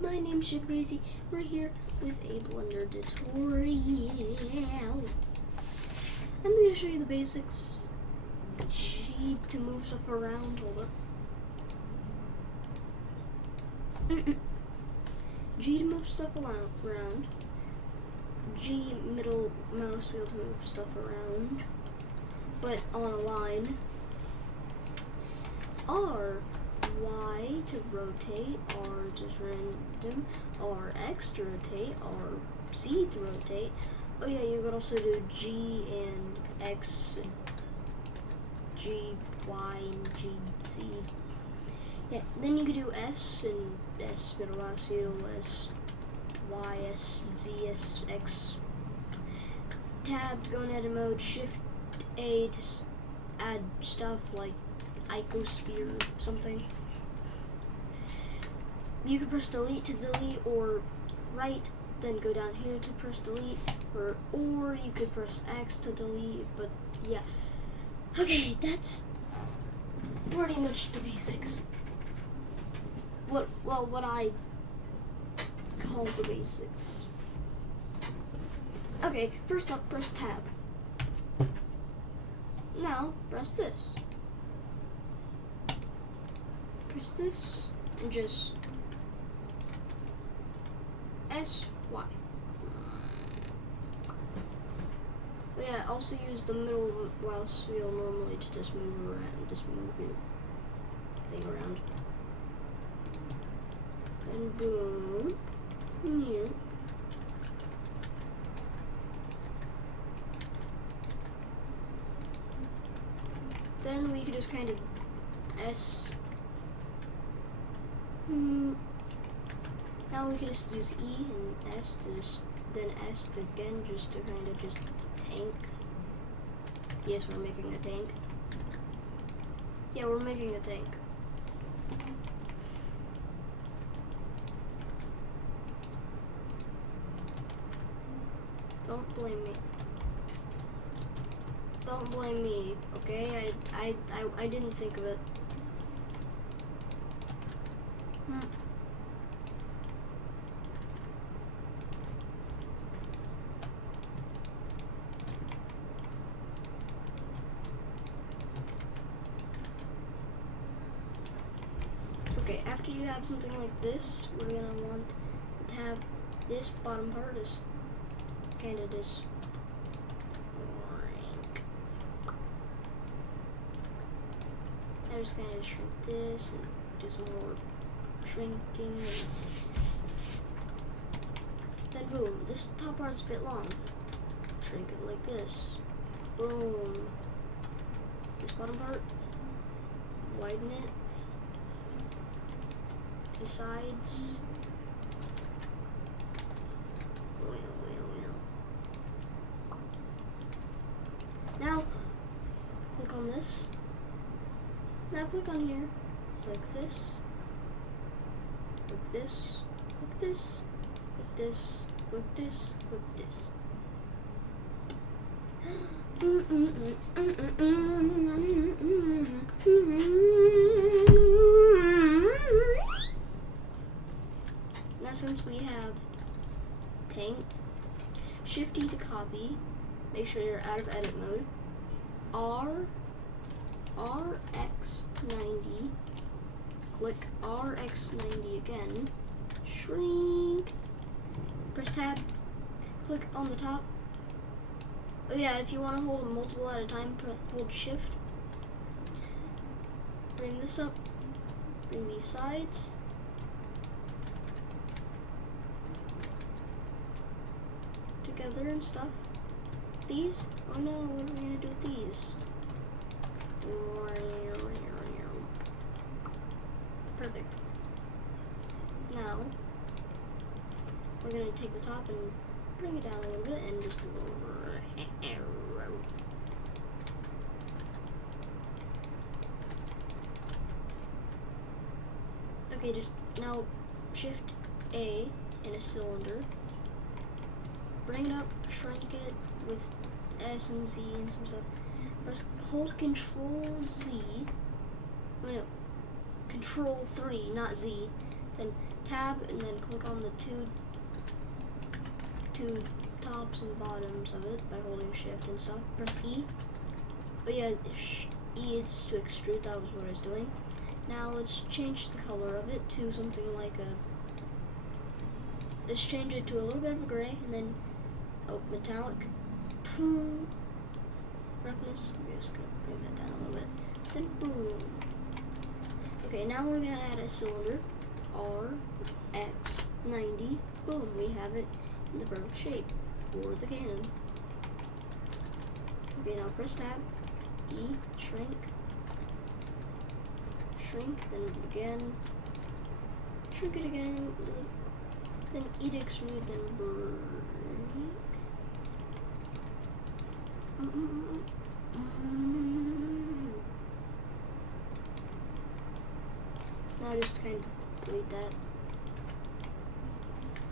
My name's JPcrazy. We're here with a Blender tutorial. I'm going to show you the basics. G to move stuff around. Hold up. G to move stuff around. G middle mouse wheel to move stuff around, but on a line. R, Y to rotate, R just random, R, X to rotate, R, Z to rotate. Oh yeah, you could also do G and X, and G, Y, and G, Z. Yeah, then you could do S and S middle mouse wheel, S, Y, S, Z, S, X. Tab to go in edit mode, Shift A to add stuff like icosphere or something. You could press delete to delete, or right, then go down here to press delete, or you could press X to delete, but yeah. Okay, that's pretty much the basics. What I call the basics. Okay, first up, press tab. Now, press this. Press this and just S, Y. But yeah, also use the middle mouse wheel normally to just move around, just move your thing around. Then boom, here. Then we could just kind of S. Now we can just use E and S to just, then S again, just to kind of just tank. Yes, we're making a tank. Yeah, we're making a tank. Don't blame me. Don't blame me, okay? I didn't think of it. Okay, after you have something like this, we're gonna want to have this bottom part is kind of just I just kind of shrink this and do some more shrinking, and then boom, this top part's a bit long. Shrink it like this. Boom. This bottom part, widen it. These sides. Now, click on this. Now click on here, like this, like this, like this, like this, like this, like this. Now since we have tank, Shift E to copy, make sure you're out of edit mode, RX90, click RX90 again, shrink, press tab, click on the top. Oh yeah, if you want to hold them multiple at a time, hold shift, bring this up, bring these sides, together and stuff. These, oh no, what are we going to do with these? Perfect. Now, we're going to take the top and bring it down a little bit and just do a little. Okay, just now Shift A in a cylinder. Bring it up, shrink it with S and Z and some stuff. Press, hold Control Z. Oh no, Control 3, not Z. then tab, and then click on the two tops and bottoms of it by holding shift and stuff. Press E. Oh yeah, E is to extrude, that was what I was doing. Now let's change the color of it to something like let's change it to a little bit of a gray, and then, metallic. Roughness, we're just gonna bring that down a little bit. Then boom. Okay, now we're gonna add a cylinder, RX90. Boom, we have it in the perfect shape for the cannon. Okay, now press tab, E, shrink, then again, shrink it again, then E to extrude, then break. Now just kind of delete that.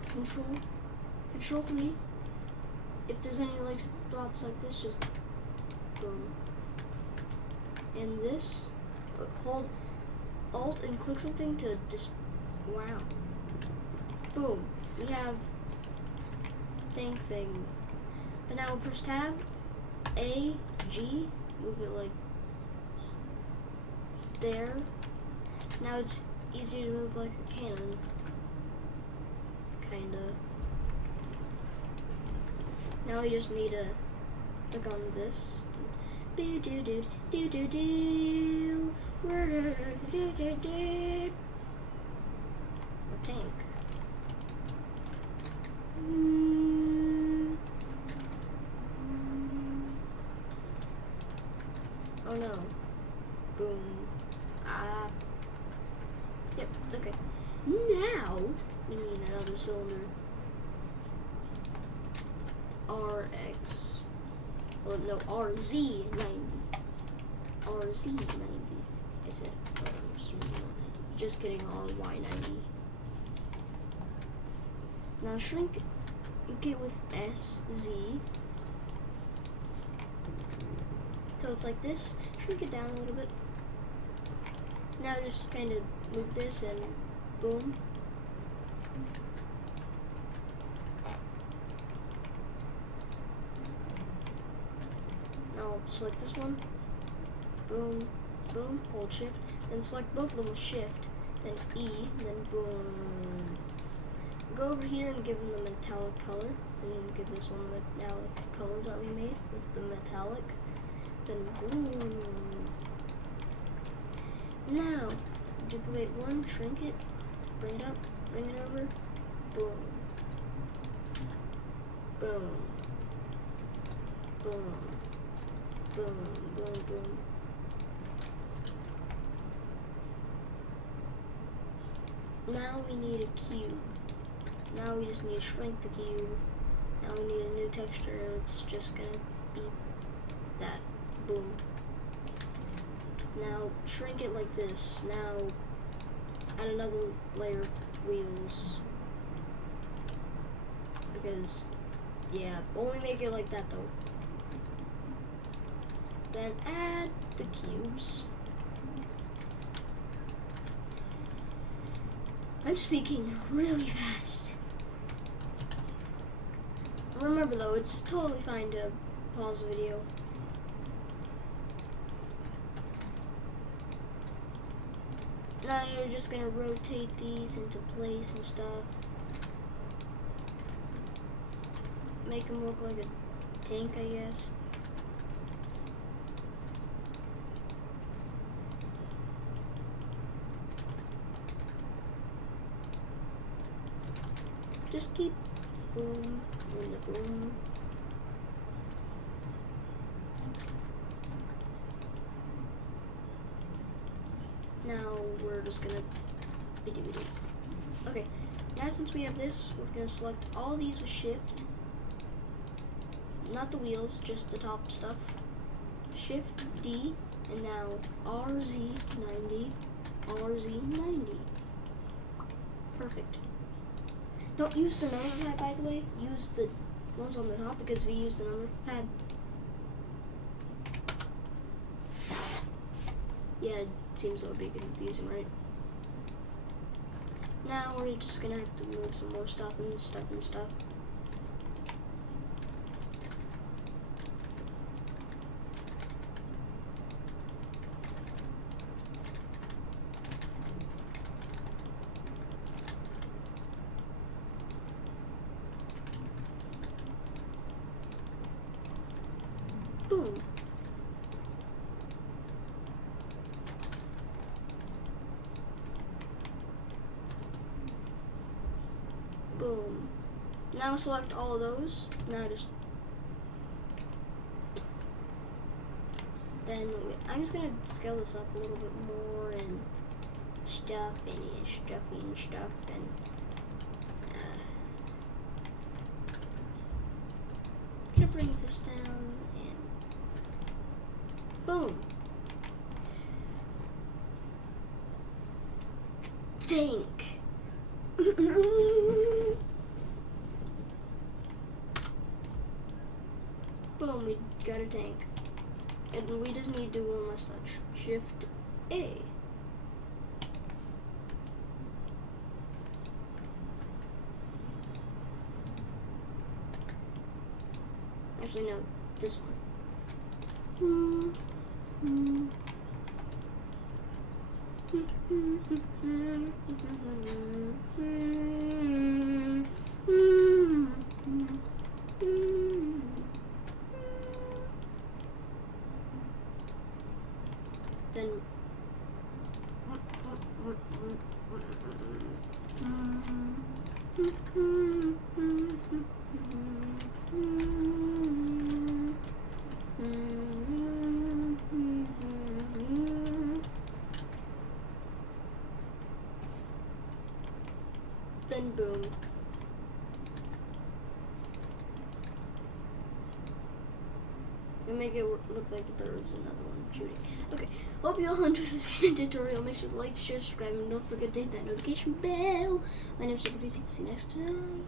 Control 3. If there's any like spots like this, just boom. And this, hold Alt and click something to just, wow. Boom. We have thing. But now we'll press tab, A, G, move it like there. Now it's easier to move like a cannon. Kinda. Now we just need to click on this. Do do do do do do. Or tank. Oh no. Boom. Yep, okay. Now we need another cylinder. RX. Oh no, RZ90. RZ90. I said just kidding, RY90. Now shrink it with SZ. So it's like this. Shrink it down a little bit. Now just kind of move this and boom. Now select this one. Boom, boom, hold shift. Then select both of them with shift. Then E, then boom. Go over here and give them the metallic color. And give this one the metallic color that we made with the metallic. Then boom. Now, duplicate one, shrink it, bring it up, bring it over, boom. Boom. Boom. Boom, boom, boom. Now we need a cube. Now we just need to shrink the cube. Now we need a new texture. It's just gonna be that. Boom. Now shrink it like this. Now add another layer of wheels. Because, yeah, only make it like that though. Then add the cubes. I'm speaking really fast. Remember though, it's totally fine to pause the video. Now you're just gonna rotate these into place and stuff. Make them look like a tank, I guess. Just keep boom and the boom. Now we're just gonna okay. Now since we have this, we're gonna select all these with shift. Not the wheels, just the top stuff. Shift D, and now RZ90, RZ90. Perfect. Don't use the number pad, by the way. Use the ones on the top because we use the number pad. Yeah, it seems a little bit confusing, right? Now we're just gonna have to move some more stuff and stuff and stuff. Boom. Boom. Now select all of those. Now just I'm just gonna scale this up a little bit more and stuff and stuff and gonna bring this down and boom. Tank. Boom, we got a tank. And we just need to do one last touch. Shift A. Actually, no, this one. Then boom. And make it look like there is another one shooting. Okay, hope you all enjoyed this tutorial. Make sure to like, share, subscribe, and don't forget to hit that notification bell. My name is JPcrazy. See you next time.